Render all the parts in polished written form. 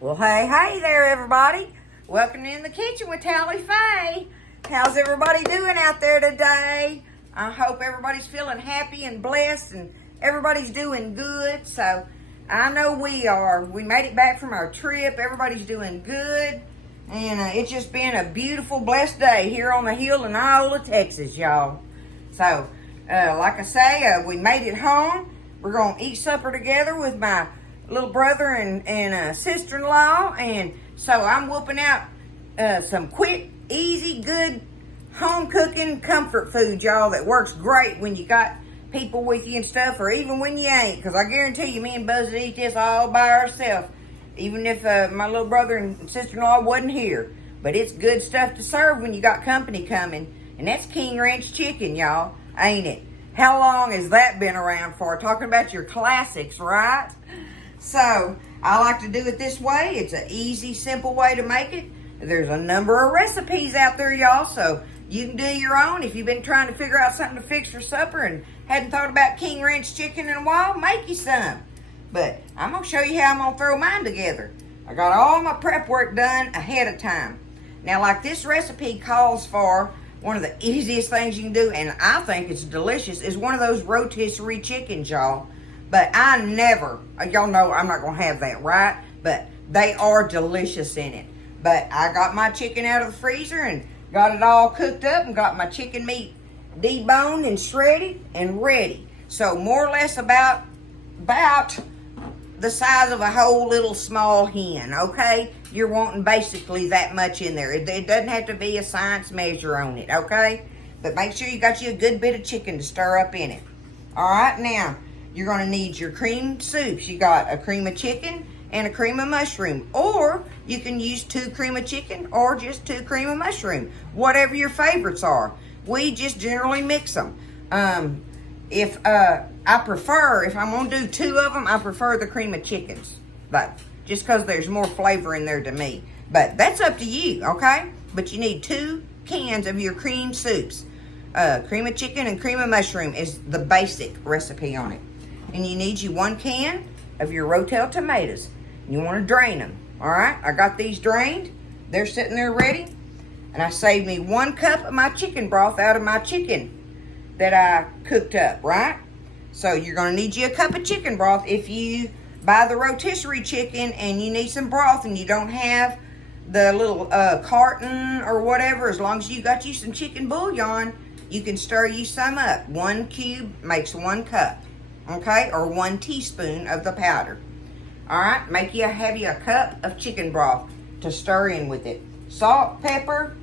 Well, hey there, everybody. Welcome in the kitchen with Tally Faye. How's everybody doing out there today? I hope everybody's feeling happy and blessed and everybody's doing good. So, I know we are. We made it back from our trip. Everybody's doing good. And it's just been a beautiful, blessed day here on the hill in Iola, Texas, y'all. So, like I say, we made it home. We're going to eat supper together with my little brother and sister-in-law. And so I'm whooping out some quick, easy, good home cooking comfort food, y'all, that works great when you got people with you and stuff, or even when you ain't. Because I guarantee you, me and Buzz would eat this all by ourselves, even if my little brother and sister-in-law wasn't here. But it's good stuff to serve when you got company coming. And that's King Ranch chicken, y'all, ain't it? How long has that been around for? Talking about your classics, right? So, I like to do it this way. It's an easy, simple way to make it. There's a number of recipes out there, y'all, so you can do your own. If you've been trying to figure out something to fix for supper and hadn't thought about King Ranch chicken in a while, make you some. But I'm going to show you how I'm going to throw mine together. I got all my prep work done ahead of time. Now, like this recipe calls for, one of the easiest things you can do, and I think it's delicious, is one of those rotisserie chickens, y'all. But I never, y'all know I'm not going to have that, right? But they are delicious in it. But I got my chicken out of the freezer and got it all cooked up and got my chicken meat deboned and shredded and ready. So more or less about the size of a whole little small hen, okay? You're wanting basically that much in there. It doesn't have to be a science measure on it, okay? But make sure you got you a good bit of chicken to stir up in it. All right, now, you're going to need your cream soups. You got a cream of chicken and a cream of mushroom. Or you can use 2 cream of chicken or just 2 cream of mushroom. Whatever your favorites are. We just generally mix them. If I'm going to do 2 of them, I prefer the cream of chickens. But just because there's more flavor in there to me. But that's up to you, okay? But you need 2 cans of your cream soups. Cream of chicken and cream of mushroom is the basic recipe on it. And you need 1 can of your Rotel tomatoes. You want to drain them, all right? I got these drained. They're sitting there ready. And I saved me 1 cup of my chicken broth out of my chicken that I cooked up, right? So you're going to need you a cup of chicken broth. If you buy the rotisserie chicken and you need some broth and you don't have the little carton or whatever, as long as you got you some chicken bouillon, you can stir you some up. 1 cube makes 1 cup, okay? Or 1 teaspoon of the powder. All right, have you a cup of chicken broth to stir in with it. Salt, pepper,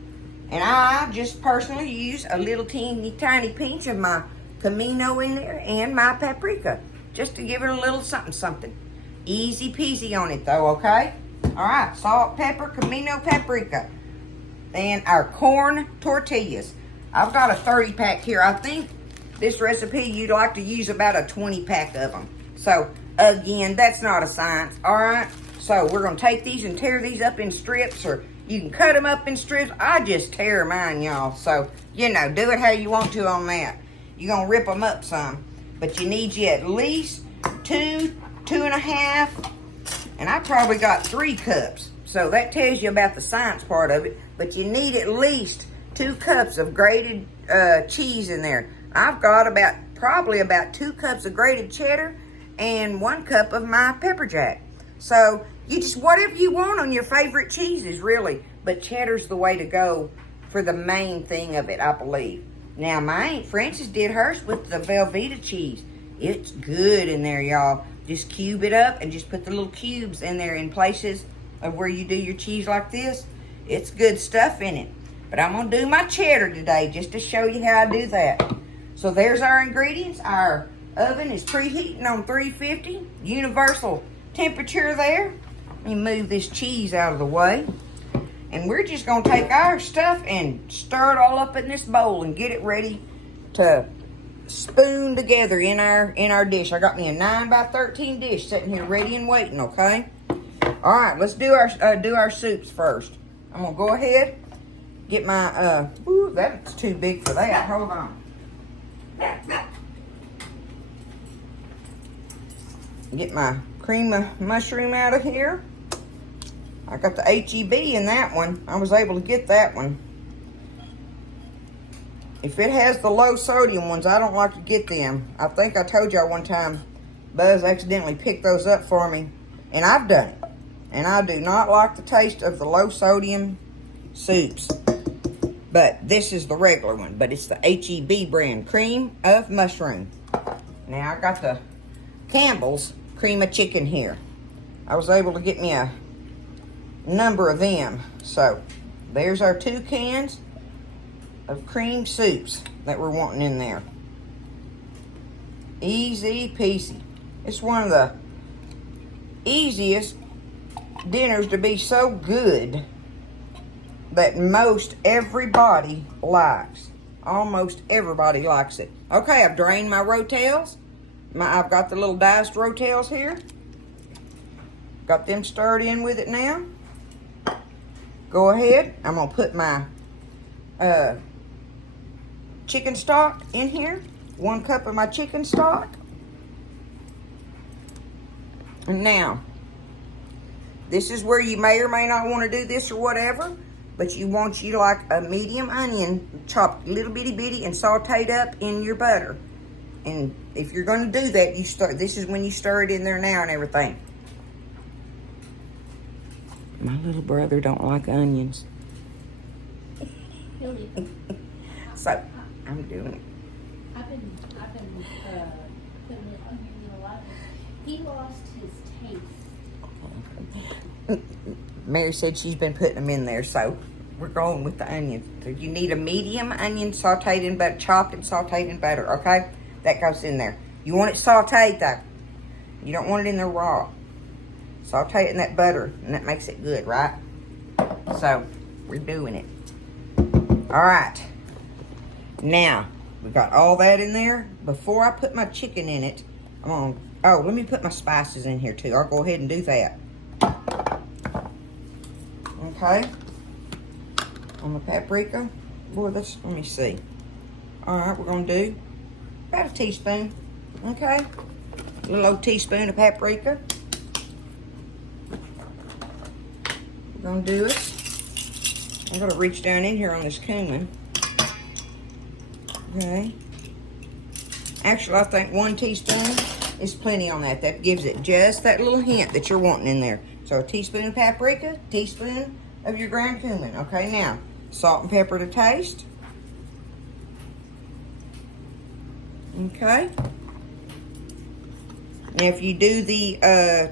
and I just personally use a little teeny tiny pinch of my comino in there and my paprika, just to give it a little something. Easy peasy on it though, okay? All right, salt, pepper, comino, paprika, and our corn tortillas. I've got a 30-pack here. I think this recipe you'd like to use about a 20-pack of them. So again, that's not a science, all right? So we're going to take these and tear these up in strips, or you can cut them up in strips. I just tear mine, y'all. So, do it how you want to on that. You're going to rip them up some. But you need at least 2.5, and I probably got 3 cups. So that tells you about the science part of it. But you need at least 2 cups of grated cheese in there. I've got probably about 2 cups of grated cheddar and 1 cup of my pepper jack. So you just whatever you want on your favorite cheeses, really. But cheddar's the way to go for the main thing of it, I believe. Now, my Aunt Frances did hers with the Velveeta cheese. It's good in there, y'all. Just cube it up and just put the little cubes in there in places of where you do your cheese like this. It's good stuff in it. But I'm going to do my cheddar today just to show you how I do that. So there's our ingredients. Our oven is preheating on 350. Universal temperature there. Let me move this cheese out of the way. And we're just going to take our stuff and stir it all up in this bowl and get it ready to spoon together in our dish. I got me a 9x13 dish sitting here ready and waiting, okay? All right, let's do our soups first. I'm going to go ahead, get my, ooh, that's too big for that. Hold on. Get my cream of mushroom out of here. I got the HEB in that one. I was able to get that one. If it has the low sodium ones, I don't like to get them. I think I told y'all one time, Buzz accidentally picked those up for me. And I've done it. And I do not like the taste of the low sodium soups. But this is the regular one. But it's the HEB brand, cream of mushroom. Now I got the Campbell's cream of chicken here. I was able to get me a number of them. So there's our 2 cans of cream soups that we're wanting in there. Easy peasy. It's one of the easiest dinners to be so good that most everybody likes. Almost everybody likes it. Okay, I've drained my Rotels. I've got the little diced Rotels here. Got them stirred in with it now. Go ahead. I'm going to put my chicken stock in here. 1 cup of my chicken stock. And now, this is where you may or may not want to do this or whatever, but you want you like a medium onion chopped little bitty and sauteed up in your butter. And if you're going to do that, this is when you stir it in there now and everything. My little brother don't like onions. So, I'm doing it. I've been putting the onion in a lot. He lost his taste. Mary said she's been putting them in there, so we're going with the onions. So you need a medium onion sauteed in butter, chopped and sauteed in butter, okay? That goes in there. You want it sauteed, though. You don't want it in there raw. Saute it in that butter, and that makes it good, right? So, we're doing it. All right. Now, we got all that in there. Before I put my chicken in it, let me put my spices in here, too. I'll go ahead and do that. Okay. On the paprika. Boy, let me see. All right, we're going to do about a teaspoon. Okay. A little old teaspoon of paprika. We're going to do it. I'm going to reach down in here on this cumin. Okay. Actually, I think 1 teaspoon is plenty on that. That gives it just that little hint that you're wanting in there. So a teaspoon of paprika, teaspoon of your ground cumin. Okay, now, salt and pepper to taste. Okay. Now, if you do the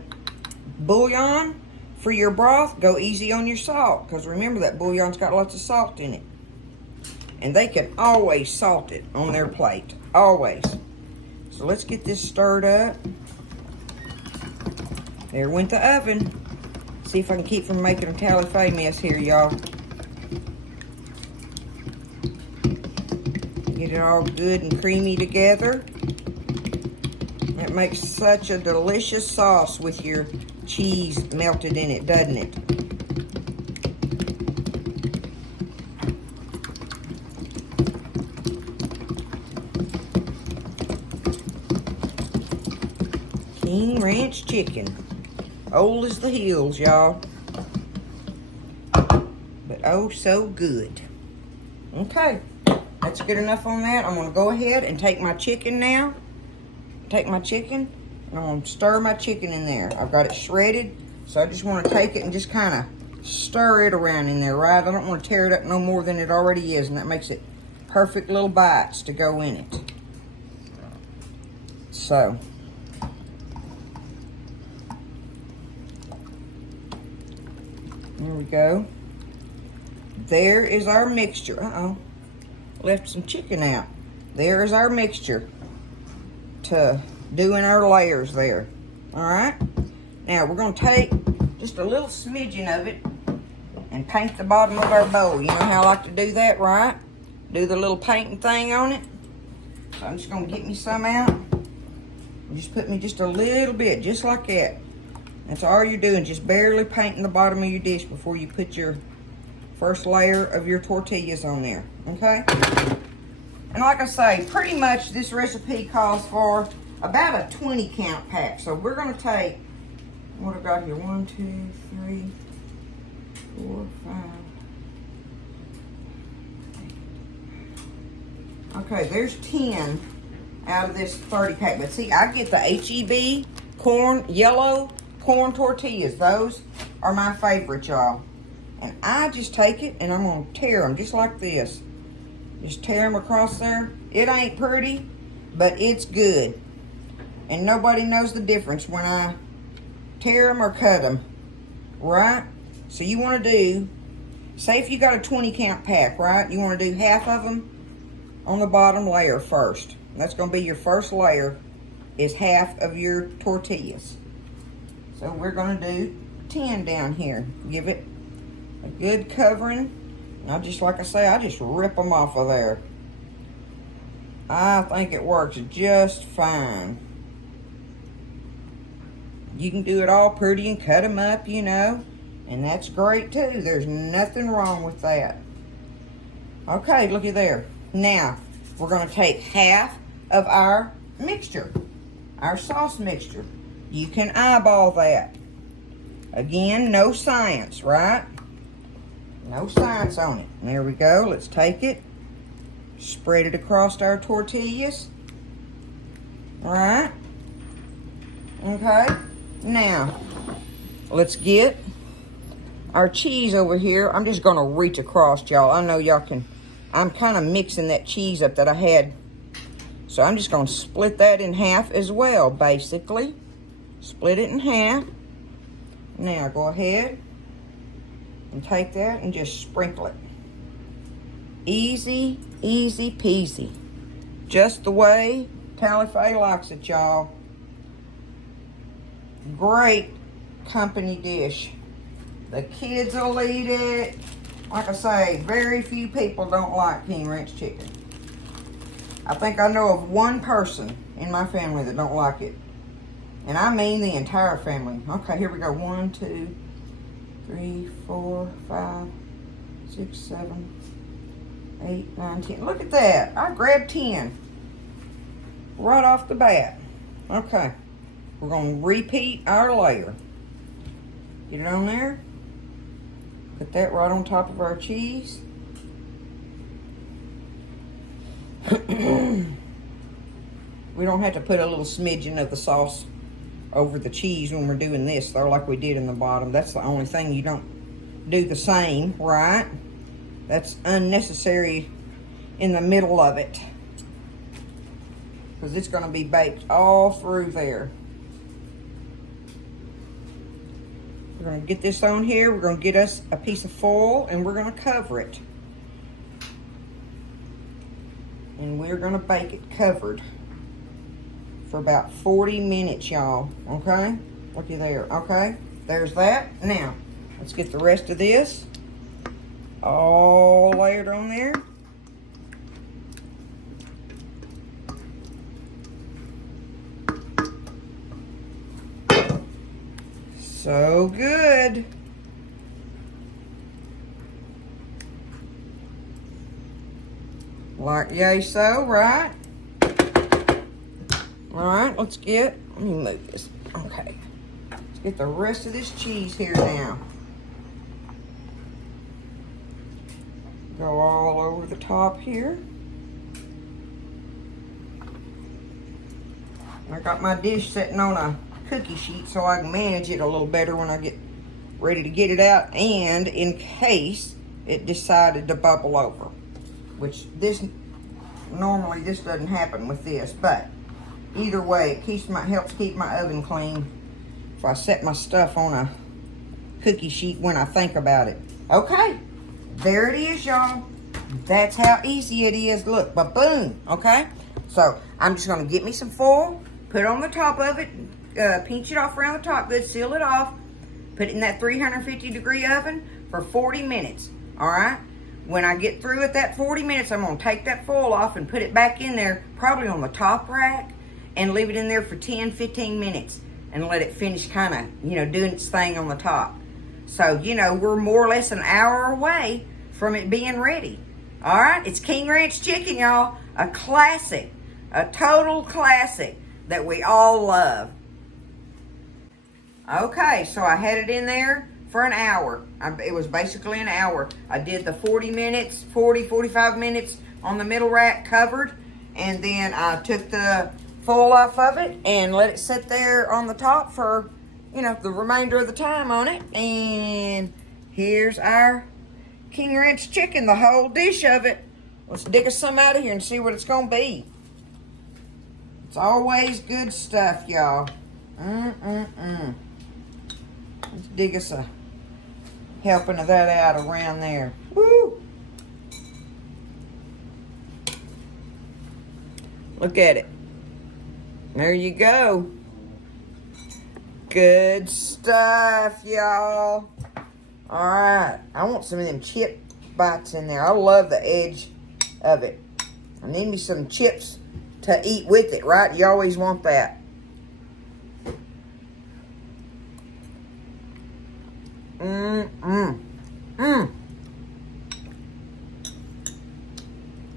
bouillon for your broth, go easy on your salt. Because remember, that bouillon's got lots of salt in it. And they can always salt it on their plate. Always. So let's get this stirred up. There went the oven. See if I can keep from making a tally-fay mess here, y'all. Get it all good and creamy together. That makes such a delicious sauce with your cheese melted in it, doesn't it? King Ranch chicken. Old as the hills, y'all. But oh, so good. Okay, that's good enough on that. I'm going to go ahead and take my chicken now. Take my chicken, and I'm going to stir my chicken in there. I've got it shredded, so I just want to take it and just kind of stir it around in there, right? I don't want to tear it up no more than it already is, and that makes it perfect little bites to go in it. So, there we go. There is our mixture. Left some chicken out. There is our mixture to doing our layers there. Alright? Now we're going to take just a little smidgen of it and paint the bottom of our bowl. You know how I like to do that, right? Do the little painting thing on it. So I'm just going to get me some out. And just put me just a little bit, just like that. That's all you're doing, just barely painting the bottom of your dish before you put your first layer of your tortillas on there, okay? And like I say, pretty much this recipe calls for about a 20 count pack. So we're gonna take, what I've got here, 1, 2, 3, 4, 5. Okay, there's 10 out of this 30 pack. But see, I get the HEB corn, yellow corn tortillas. Those are my favorite, y'all. And I just take it and I'm going to tear them just like this. Just tear them across there. It ain't pretty, but it's good. And nobody knows the difference when I tear them or cut them. Right? So you want to do, say if you got a 20 count pack, right? You want to do half of them on the bottom layer first. That's going to be your first layer, is half of your tortillas. So we're going to do 10 down here. Give it a good covering. Now, just like I say, I just rip them off of there. I think it works just fine. You can do it all pretty and cut them up, you know. And that's great too. There's nothing wrong with that. Okay, looky there. Now, we're going to take half of our mixture, our sauce mixture. You can eyeball that. Again, no science, right? No science on it. There we go. Let's take it. Spread it across our tortillas. All right. Okay. Now, let's get our cheese over here. I'm just going to reach across, y'all. I know y'all can. I'm kind of mixing that cheese up that I had. So I'm just going to split that in half as well, basically. Split it in half. Now, go ahead and take that and just sprinkle it. Easy, easy peasy. Just the way Tally-Faye likes it, y'all. Great company dish. The kids will eat it. Like I say, very few people don't like King Ranch chicken. I think I know of one person in my family that don't like it. And I mean the entire family. Okay, here we go. 1, 2, 3, 4, 5, 6, 7, 8, 9, 10. Look at that. I grabbed 10 right off the bat. Okay. We're going to repeat our layer. Get it on there. Put that right on top of our cheese. We don't have to put a little smidgen of the sauce over the cheese when we're doing this, though, like we did in the bottom. That's the only thing. You don't do the same, right? That's unnecessary in the middle of it, because it's going to be baked all through there. We're going to get this on here. We're going to get us a piece of foil, and we're going to cover it. And we're going to bake it covered for about 40 minutes, y'all. Okay? Looky there. Okay? There's that. Now, let's get the rest of this all layered on there. So good. Like yay so, right? All right, let me move this. Okay. Let's get the rest of this cheese here now. Go all over the top here. I got my dish sitting on a cookie sheet so I can manage it a little better when I get ready to get it out, and in case it decided to bubble over, which normally this doesn't happen with this, but either way, it helps keep my oven clean if I set my stuff on a cookie sheet when I think about it. Okay, there it is, y'all. That's how easy it is. Look, ba-boom. Okay, so I'm just going to get me some foil, put it on the top of it, pinch it off around the top good, seal it off, put it in that 350-degree oven for 40 minutes. All right, when I get through at that 40 minutes, I'm going to take that foil off and put it back in there, probably on the top rack, and leave it in there for 10-15 minutes and let it finish kind of, doing its thing on the top. So, we're more or less an hour away from it being ready. All right, it's King Ranch chicken, y'all. A classic, a total classic that we all love. Okay, so I had it in there for an hour. It was basically an hour. I did the 45 minutes on the middle rack covered, and then I took the foil off of it and let it sit there on the top for, the remainder of the time on it. And here's our King Ranch chicken, the whole dish of it. Let's dig us some out of here and see what it's gonna be. It's always good stuff, y'all. Let's dig us a helping of that out around there. Woo! Look at it. There you go. Good stuff, y'all. All right. I want some of them chip bites in there. I love the edge of it. I need me some chips to eat with it, right? You always want that.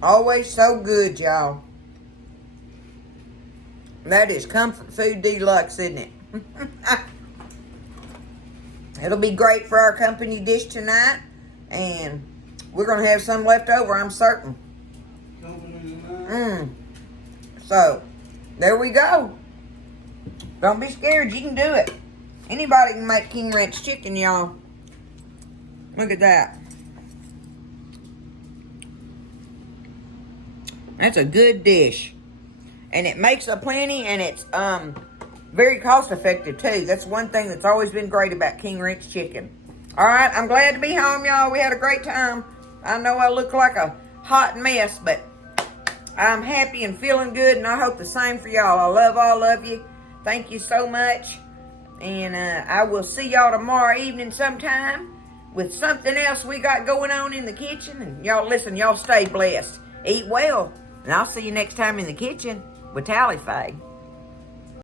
Always so good, y'all. That is comfort food deluxe, isn't it? It'll be great for our company dish tonight, and we're going to have some left over, I'm certain. So, there we go. Don't be scared, you can do it. Anybody can make King Ranch chicken, y'all. Look at that. That's a good dish. And it makes a plenty, and it's very cost effective too. That's one thing that's always been great about King Ranch chicken. All right, I'm glad to be home, y'all. We had a great time. I know I look like a hot mess, but I'm happy and feeling good, and I hope the same for y'all. I love all of you. Thank you so much. And I will see y'all tomorrow evening sometime with something else we got going on in the kitchen. And y'all listen, y'all stay blessed. Eat well. And I'll see you next time in the kitchen with Tally Faye.